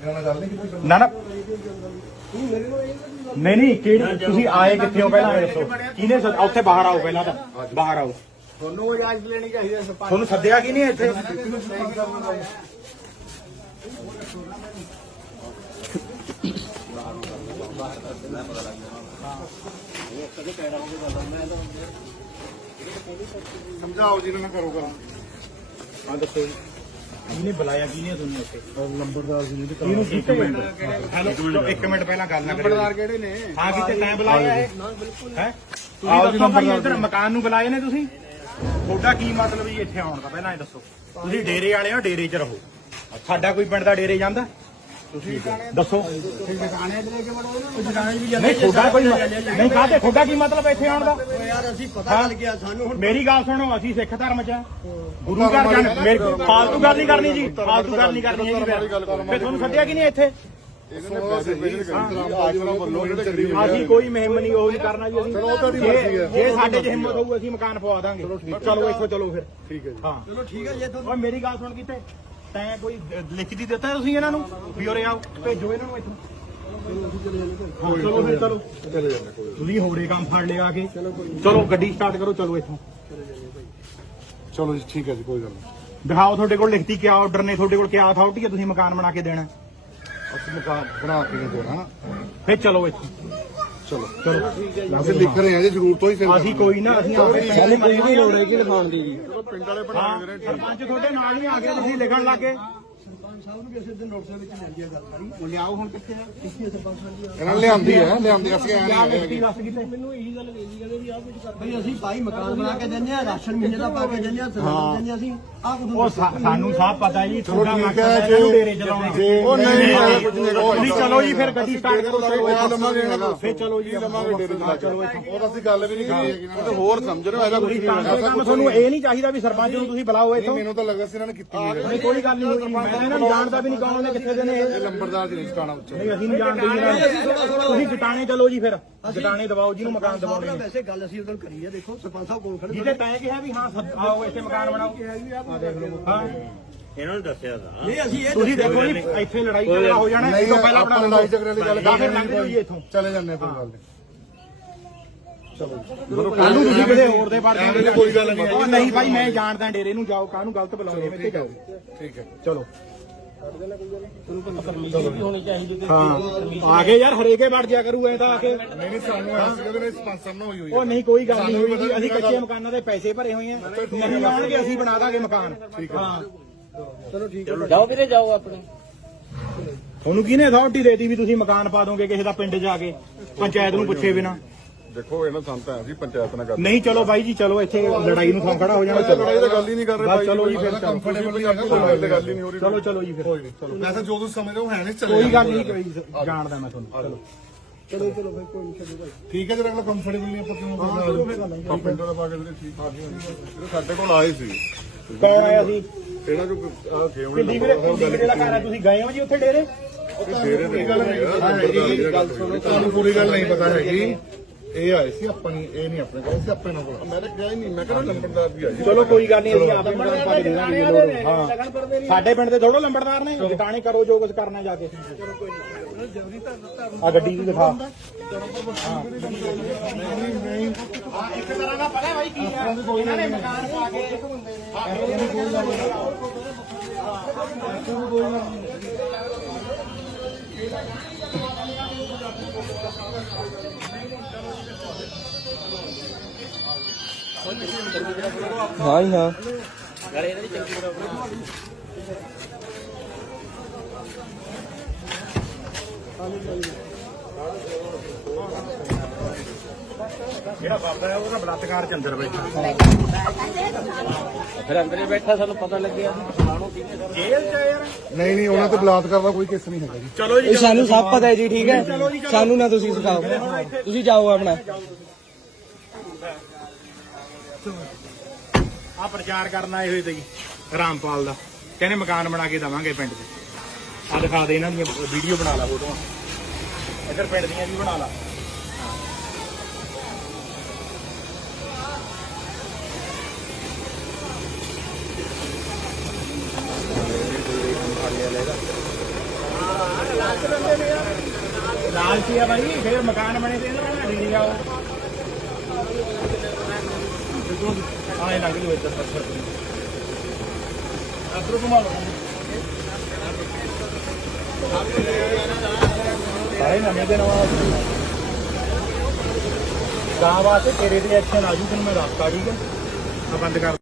ਨਾ ਨਾ। ਨਹੀਂ ਨਹੀਂ ਕਿਹੜੀ ਤੁਸੀਂ ਆਏ ਕਿੱਥੇ ਹੋ ਪਹਿਲਾਂ? ਇਹ ਦੱਸੋ। ਕਿਹਨੇ ਸੱਦ- ਉੱਥੇ ਬਾਹਰ ਆਓ ਪਹਿਲਾਂ ਤਾਂ। ਬਾਹਰ ਆਓ। ਤੁਹਾਨੂੰ ਇਜਾਜ਼ਤ ਲੈਣੀ ਚਾਹੀਦੀ ਹੈ ਸਰਪੰਚ। ਤੁਹਾਨੂੰ ਸੱਦਿਆ ਕੀ ਨਹੀਂ ਇੱਥੇ? ਸਮਝਾਓ ਜੀ ਨਾ ਕਰੋ ਕਰਾਂ ਹਾਂ ਦੱਸੋ ਜੀ। ਕਿਹਨੇ ਬੁਲਾਇਆ ਕਿਹਨੇ ਤੁਹਾਨੂੰ ਇੱਥੇ ਨੰਬਰਦਾਰ ਜੀ ਦੀ ਕਿਹਨੂੰ ਇੱਕ ਮਿੰਟ ਹੈਲੋ ਇੱਕ ਮਿੰਟ ਪਹਿਲਾਂ ਗੱਲ ਨਾ ਕਰਿਓ। ਨੰਬਰਦਾਰ ਕਿਹੜੇ ਨੇ? ਹਾਂ ਕਿਤੇ ਤੈਂ ਬੁਲਾਇਆ ਹੈ ਹੈ? ਤੁਸੀਂ ਦੱਸੋ ਭਾਈ ਇੱਧਰ ਮਕਾਨ ਨੂੰ ਬੁਲਾਏ ਨੇ ਤੁਸੀਂ? ਤੁਹਾਡਾ ਕੀ ਮਤਲਬ ਜੀ ਇੱਥੇ ਆਉਣ ਦਾ? ਪਹਿਲਾਂ ਇਹ ਦੱਸੋ। ਤੁਸੀਂ ਡੇਰੇ ਵਾਲੇ ਹੋ ਡੇਰੇ 'ਚ ਰਹੋ। ਸਾਡਾ ਕੋਈ ਪਿੰਡ ਦਾ ਡੇਰੇ ਜਾਂਦਾ? ਤੁਸੀਂ ਦੱਸੋ। ਦੁਕਾਨੇ ਤੇ ਲੈ ਕੇ ਵੜੋ ਇਹਨਾਂ ਨੂੰ। ਦੁਕਾਨੇ ਵੀ ਨਹੀਂ ਤੁਹਾਡਾ ਕੋਈ ਨਹੀਂ ਕਾਹਤੇ ਤੁਹਾਡਾ ਕੀ ਮਤਲਬ ਇੱਥੇ ਆਉਣ ਦਾ? ਨੂੰ ਯਾਰ ਅਸੀਂ ਪਤਾ ਲੱਗ ਗਿਆ ਸਾਨੂੰ ਹੁਣ ਮੇਰੀ ਗੱਲ ਸੁਣੋ ਅਸੀਂ ਸਿੱਖ ਧਰਮ 'ਚ ਆ। ਗੁਰੂ ਘਰ ਜਾਣ। ਮੇਰੀ ਫਾਲਤੂ ਗੱਲ ਨਹੀਂ ਕਰਨੀ ਜੀ। ਫਾਲਤੂ ਗੱਲ ਨਹੀਂ ਕਰਨੀ ਹੈਗੀ ਫਿਰ। ਫਿਰ ਤੁਹਾਨੂੰ ਸੱਦਿਆ ਕਿ ਨਹੀਂ ਇੱਥੇ? ਅਸੀਂ ਕੋਈ ਮੁਹਿੰਮ ਨਹੀਂ ਉਹ ਨਹੀਂ ਕਰਨਾ ਜੀ ਚਲੋ ਤੁਹਾਡੀ ਅਸੀਂ ਮਰਜ਼ੀ ਜੇ ਹੈ। ਜੇ ਸਾਡੇ 'ਚ ਹਿੰਮਤ ਹੋਊ ਅਸੀਂ ਮਕਾਨ ਪਵਾ ਦਾਂਗੇ। ਚਲੋ ਇੱਥੋਂ ਚਲੋ ਫਿਰ। ਠੀਕ ਹੈ ਜੀ। ਹਾਂ। ਚਲੋ ਠੀਕ ਹੈ ਜੇ ਤੁਹਾਨੂੰ ਓਏ ਮੇਰੀ ਗੱਲ ਸੁਣ ਕਿਤੇ। ਤੈਂ ਕੋਈ ਲਿਖਤੀ ਦਿੱਤਾ ਤੁਸੀਂ ਇਹਨਾਂ ਨੂੰ? ਵੀ ਉਰੇ ਆਓ ਭੇਜੋ ਇਹਨਾਂ ਨੂੰ ਇੱਥੋਂ। ਚਲੋ ਫਿਰ ਚਲੋ। ਚਲੇ ਜਾਂਦੇ ਕੋਈ ਤੁਸੀਂ ਹੋਰੇ ਕੰਮ ਫੜ ਲਿਆ ਕੇ। ਚਲੋ ਗੱਡੀ ਸਟਾਰਟ ਕਰੋ ਚਲੋ ਇੱਥੋਂ। ਚਲੋ ਜੀ ਠੀਕ ਹੈ ਜੀ ਕੋਈ ਗੱਲ ਨਹੀਂ। ਦਿਖਾਓ ਤੁਹਾਡੇ ਕੋਲ ਲਿਖਤੀ ਕਿਆ ਆਰਡਰ ਨੇ ਤੁਹਾਡੇ ਕੋਲ ਕਿਆ ਅਥਾਰਟੀ ਹੈ? ਤੁਸੀਂ ਮਕਾਨ ਬਣਾ ਕੇ ਦੇਣਾ। ਅਸੀਂ ਮਕਾਨ ਬਣਾ ਕੇ ਦੇਣਾ। ਫਿਰ ਚਲੋ ਇੱਥੋਂ। ਚਲੋ ਚਲੋ। ਅਸੀਂ ਲਿਖ ਰਹੇ ਹਾਂ ਜੀ ਜ਼ਰੂਰਤ ਹੋਈ ਫਿਰ ਅਸੀਂ ਕੋਈ ਨਾ ਅਸੀਂ ਆਪੇ ਪਹਿਲੇ ਕੋਈ ਵੀ ਲੋੜ ਹੈ। ਕਿ ਲਿਖਾਉਣ ਦੀ ਜੀ। ਪਿੰਡ ਵਾਲੇ ਹਾਂ ਸਰਪੰਚ ਤੁਹਾਡੇ ਨਾਲ ਹੀ ਆ ਗਏ ਤੁਸੀਂ ਲਿਖਣ ਲੱਗੇ ਸਰਪੰਚ ਸਾਹਿਬ ਨੂੰ ਵੀ ਅਸੀਂ ਦਿਨ ਨੋਟਿਸ ਵਿੱਚ ਲੈ ਲਿਆ ਗੱਲ ਸਾਰੀ ਉਹ ਲਿਆਓ ਹੁਣ ਕਿੱਥੇ ਨੇ ਕਿਸੀ ਸਰਪੰਚ ਸਾਹਿਬ ਦੀ ਇਹਨਾਂ ਨੇ ਲਿਆਂਦੀ ਹੈ ਲਿਆਂਦੀ ਅਸੀਂ ਐ ਕਿਆ ਨਹੀਂ ਲਿਖਤੀ ਆਏ ਦੱਸ ਕਿਤੇ? ਮੈਨੂੰ ਇਹੀ ਗੱਲ ਕਹੀ ਕਹਿੰਦੇ ਵੀ ਆਹ ਕੁਝ ਕਰ ਬਈ ਅਸੀਂ ਭਾਈ ਮਕਾਨ ਬਣਾ ਕੇ ਦਿੰਦੇ ਆ ਰਾਸ਼ਨ ਮਹੀਨੇ ਦਾ ਪਾ ਕੇ ਦਿੰਦੇ ਆ ਸਿਲੰਡਰ ਦਿੰਦੇ ਆ ਅਸੀਂ। ਆਹ ਕੁਝ ਉਹ ਸਾ- ਸਾਨੂੰ ਸਭ ਪਤਾ ਜੀ ਤੁਹਾਡਾ ਠੀਕ ਮਕਸਦ ਹੈ ਹੈ ਜੀ। ਇਹਨੂੰ ਡੇਰੇ ਚਲਾਉਣਾ। ਜੀ, ਉਹ ਨਹੀਂ, ਨਹੀਂ, ਕੁਝ ਨਹੀਂ, ਉਹ ਤੁਸੀਂ ਚਲੋ ਜੀ ਫਿਰ ਗੱਡੀ ਸਟਾਰਟ ਕਰੋ ਚਲੋ ਉਹ ਇੱਥੋਂ। ਲਵਾਂਗੇ ਨਾ ਫਿਰ ਚਲੋ ਜੀ ਲਵਾਂਗੇ ਡੇਰੇ ਹਾਂ, ਚਲੋ ਇੱਥੋਂ ਉਹ ਤਾਂ ਅਸੀਂ ਗੱਲ ਵੀ ਨਹੀਂ ਕੀਤੀ ਹੈਗੀ ਨਾ ਹੋਰ ਸਮਝ ਰਹੇ ਹੋ ਇਹਦਾ ਕੁਝ ਨਹੀਂ ਤੁਹਾਨੂੰ ਇਹ ਨਹੀਂ ਚਾਹੀਦਾ ਵੀ ਸਰਪੰਚ ਨੂੰ ਤੁਸੀਂ ਬੁਲਾਓ ਇੱਥੋਂ ਮੈਨੂੰ ਤਾਂ ਲੱਗਾ ਸੀ ਇਹਨਾਂ ਨੇ ਕੀਤੀ ਨਹੀਂ ਕੋਈ ਗੱਲ ਨਹੀਂ ਹੋਈ ਮੈਂ ਇਹਨਾਂ ਨੂੰ ਜਾਣਦਾ ਵੀ ਨਹੀਂ ਕੌਣ ਨੇ ਕਿੱਥੇ ਦੇ ਨੇ ਇਹ। ਇਹ ਲੰਬਰਦਾਰ ਜੀ ਨਹੀਂ ਸਟਾਣਾ ਉੱਚਾ ਨਹੀਂ ਅਸੀਂ ਨਹੀਂ ਜਾਣਦੇ ਜੀ ਇਹਨਾਂ ਨੂੰ। ਤੁਸੀਂ ਜਟਾਣੇ ਚਲੋ ਜੀ ਫਿਰ। ਜਟਾਣੇ ਦਬਾਓ ਜਿਹਨੂੰ ਮਕਾਨ ਦਬਾਉਣੇ ਨੇ ਵੈਸੇ ਗੱਲ ਅਸੀਂ ਉਦੋਂ ਕਰੀ ਹੈ ਦੇਖੋ ਸਰਪੰਚ ਸਾਹਿਬ ਕੋਲ ਖੜੇ ਜਿਹਦੇ ਤੈਂ ਕਿਹਾ ਵੀ ਹਾਂ ਸੱਦ- ਆਓ ਇੱਥੇ ਮਕਾਨ ਬਣਾਓ। ਹਾਂ। ਇਹਨਾਂ ਨੂੰ ਦੱਸਿਆ ਤਾਂ। ਨਹੀਂ ਅਸੀਂ ਇਹ ਤੁਸੀਂ ਦੇਖੋ ਜੀ ਇੱਥੇ ਲੜਾਈ ਝਗੜਾ ਹੋ ਜਾਣਾ ਇਸ ਤੋਂ ਪਹਿਲਾਂ ਆਪਾਂ ਬਣਾ ਲੜਾਈ ਝਗੜੇ ਦੀ ਗੱਲ ਫਿਰ ਲੰਘ ਜਾਓ ਜੀ ਇੱਥੋਂ। ਚਲੇ ਜਾਂਦੇ ਆ ਕੋਈ ਗੱਲ ਨਹੀਂ। ਚਲੋ। ਤੁਸੀਂ ਕਿਸੇ ਹੋਰ ਦੇ ਐਵੇਂ ਦੀ ਕੋਈ ਗੱਲ ਨਹੀਂ ਉਹ ਨਹੀਂ ਭਾਈ ਮੈਂ ਜਾਣਦਾ ਡੇਰੇ ਨੂੰ ਜਾਓ ਕਾਹਨੂੰ ਗਲਤ ਬੁਲਾਉਂਦੇ ਮੈਂ ਤੇ ਜਾਓ। ਠੀਕ ਹੈ। ਚਲੋ। ਹਾਂ ਆ ਗਏ ਯਾਰ ਹਰੇਕੇ ਵੜ ਜਾ ਕਰੂ ਐ ਤਾਂ ਆ ਕੇ। ਨਹੀਂ ਨਹੀਂ ਸਾਨੂੰ ਐਸੀ ਕਹਿੰਦੇ ਨੇ ਸਪਾਂਸਰ ਨਾ ਹੋਈ ਹੋਈ ਉਹ ਨਹੀਂ ਕੋਈ ਗੱਲ ਨਹੀਂ ਹੋਈ ਜੀ ਅਸੀਂ ਕੱਚੇ ਮਕਾਨਾਂ ਦੇ ਪੈਸੇ ਭਰੇ ਹੋਏ ਆ। ਨਹੀਂ ਆਉਣਗੇ ਅਸੀਂ ਬਣਾ ਦਾਂਗੇ ਮਕਾਨ। ਹਾਂ। ਜਾਓ ਵੀਰੇ ਜਾਓ ਆਪਣੇ। ਤੁਹਾਨੂੰ ਕਿਹਨੇ ਅਥਾਰਟੀ ਦੇਤੀ ਵੀ ਤੁਸੀਂ ਮਕਾਨ ਪਾ ਦੋਗੇ ਕਿਸੇ ਦਾ ਪਿੰਡ ਜਾ ਕੇ? ਪੰਚਾਇਤ ਨੂੰ ਪੁੱਛੇ ਬਿਨਾ। ਦੇਖੋ ਇਹਨਾਂ ਸੰਤ ਹੈ ਅਸੀਂ ਪੰਚਾਇਤ ਨਾਲ ਗੱਲ ਨਹੀਂ ਚਲੋ ਬਾਈ ਜੀ ਚਲੋ ਇੱਥੇ ਲੜਾਈ ਨੂੰ ਥਾਂ ਖੜਾ ਹੋ ਜਾਣਾ। ਚਲੋ ਲੜਾਈ ਤਾਂ ਗੱਲ ਹੀ ਨਹੀਂ ਕਰ ਰਹੇ ਬਸ ਚਲੋ ਜੀ ਫਿਰ ਚਲੋ। ਕੰਫਰਟੇਬਲ ਨਹੀਂ ਗੱਲ ਹੀ ਨਹੀਂ ਹੋ ਰਹੀ। ਚਲੋ ਚਲੋ ਜੀ ਫਿਰ। ਕੋਈ ਨਹੀਂ ਚਲੋ। ਵੈਸੇ ਜੋ ਤੁਸੀਂ ਸਮਝ ਰਹੇ ਹੋ ਹੈ ਨਹੀਂ ਚਲੇ ਕੋਈ ਗੱਲ ਨਹੀਂ ਕੋਈ ਜਾਣਦਾ ਮੈਂ ਤੁਹਾਨੂੰ। ਚਲੋ। ਚਲੋ ਚਲੋ ਭਾਈ ਕੋਈ ਨਹੀਂ ਛੱਡੋ ਭਾਈ। ਠੀਕ ਹੈ ਜਰਾ ਅਗਲਾ ਕੰਫਰਟੇਬਲ ਨਹੀਂ ਆਪਾਂ ਕਿਉਂ ਕਰਨਾ। ਆਪਾਂ ਪਿੰਡ ਦਾ ਪਾ ਕੇ ਵੀਰੇ ਠੀਕ ਆ ਇਹ ਸਾਡੇ ਕੋਲ ਆਏ ਸੀ। ਕੌਣ ਆਇਆ ਸੀ? ਇਹਨਾਂ ਜੋ ਆ ਗਏ ਹੁਣ ਪਿੰਡੀ ਵੀਰੇ ਪਿੰਡੀ ਵੀਰੇ ਦਾ ਘਰ ਹੈ? ਤੁਸੀਂ ਗਏ ਹੋ ਜੀ ਉੱਥੇ ਡੇਰੇ? ਤੇਰੇ ਦੀ ਗੱਲ ਨਹੀਂ ਗੱਲ ਸੁਣੋ ਤੁਹਾਨੂੰ ਪੂਰੀ ਗੱਲ ਨਹੀਂ ਪਤਾ ਹੈਗੀ। ਇਹ ਆਏ ਸੀ ਆਪਾਂ ਨਹੀਂ ਇਹ ਨਹੀਂ ਆਪਣੇ ਕੋਲ ਸੀ ਆਪਣੇ ਨਾਲ ਕੋਲ। ਮੈਂ ਤਾਂ ਕਿਹਾ ਹੀ ਨਹੀਂ ਮੈਂ ਕਿਹਾ ਲੰਬੜਦਾਰ ਵੀ ਆ ਜੀ ਚਲੋ ਕੋਈ ਗੱਲ ਨਹੀਂ ਅਸੀਂ ਆਪੇ ਮਕਾਨ ਪਾ ਕੇ ਦੇ ਦਾਂਗੇ ਜੇ ਲੋੜ ਹੋਈ। ਹਾਂ। ਸਾਡੇ ਪਿੰਡ ਦੇ ਥੋੜੋ ਲੰਬੜਦਾਰ ਨੇ ਜਟਾਣੇ ਕਰੋ ਜੋ ਕੁਝ ਕਰਨਾ ਜਾ ਕੇ। ਆ ਗੱਡੀ ਦੀ ਦਿਖਾ। ਹਾਂ। ਇੱਕ ਤਰ੍ਹਾਂ ਦਾ ਪਤਾ ਬਾਈ ਕੀ ਹੈ ਇਹਨਾਂ ਨੇ ਮਕਾਨ ਪਾ ਕੇ ਹਾਂ ਹੀ ਹਾਂ। ਜਿਹੜਾ ਬਾਬਾ ਹੈ ਉਹਦਾ ਬਲਾਤਕਾਰ ਚ ਅੰਦਰ ਬੈਠਾ ਫਿਰ ਅੰਦਰੇ ਬੈਠਾ ਸਾਨੂੰ ਪਤਾ ਲੱਗਿਆ। ਜੇਲ੍ਹ ਚ ਆ ਯਾਰ। ਨਹੀਂ ਨਹੀਂ ਉਹਨਾਂ ਤੇ ਬਲਾਤਕਾਰ ਦਾ ਕੋਈ ਕੇਸ ਨਹੀਂ ਹੈਗਾ ਜੀ। ਚਲੋ ਜੀ ਸਾਨੂੰ ਸਭ ਪਤਾ ਹੈ ਜੀ ਠੀਕ ਹੈ। ਸਾਨੂੰ ਨਾ ਤੁਸੀਂ ਸਿਖਾਓ। ਤੁਸੀਂ ਜਾਓ ਆਪਣਾ। ਆ ਪ੍ਰਚਾਰ ਕਰਨ ਆਏ ਹੋਏ ਤੇ ਜੀ, ਰਾਮਪਾਲ ਦਾ। ਕਹਿੰਦੇ ਮਕਾਨ ਬਣਾ ਕੇ ਦਵਾਂਗੇ ਪਿੰਡ 'ਚ ਆ ਦਿਖਾ ਦੇ ਇਹਨਾਂ ਦੀਆਂ ਵੀਡੀਓ ਬਣਾ ਲਾ ਫੋਟੋਆਂ ਇੱਧਰ ਪਿੰਡ ਦੀਆਂ ਵੀ ਬਣਾ ਲਾ। ਲਾਲਚੀ ਆ ਬਾਈ, ਫਿਰ ਮਕਾਨ ਬਣੇ ਤੇ ਇਹਨਾਂ ਨਾਲ ਡੇਰੇ ਆਓ। ਆਏ ਲੱਗ ਜੂ ਇੱਧਰ ਪੱਥਰ ਤੇ ਅਦਰੋ ਘੁਮਾ ਲਓ ਸਾਰੇ ਨਵੇਂ ਦੇ ਨਵਾਂ ਗਾਂ ਵਾਸਤੇ ਤੇਰੇ ਤੇ ਐਕਸ਼ਨ ਆਜੂ ਤੈਨੂੰ ਮੈਂ ਦੱਸਤਾ ਠੀਕ ਹੈ ਆ ਬੰਦ ਕਰ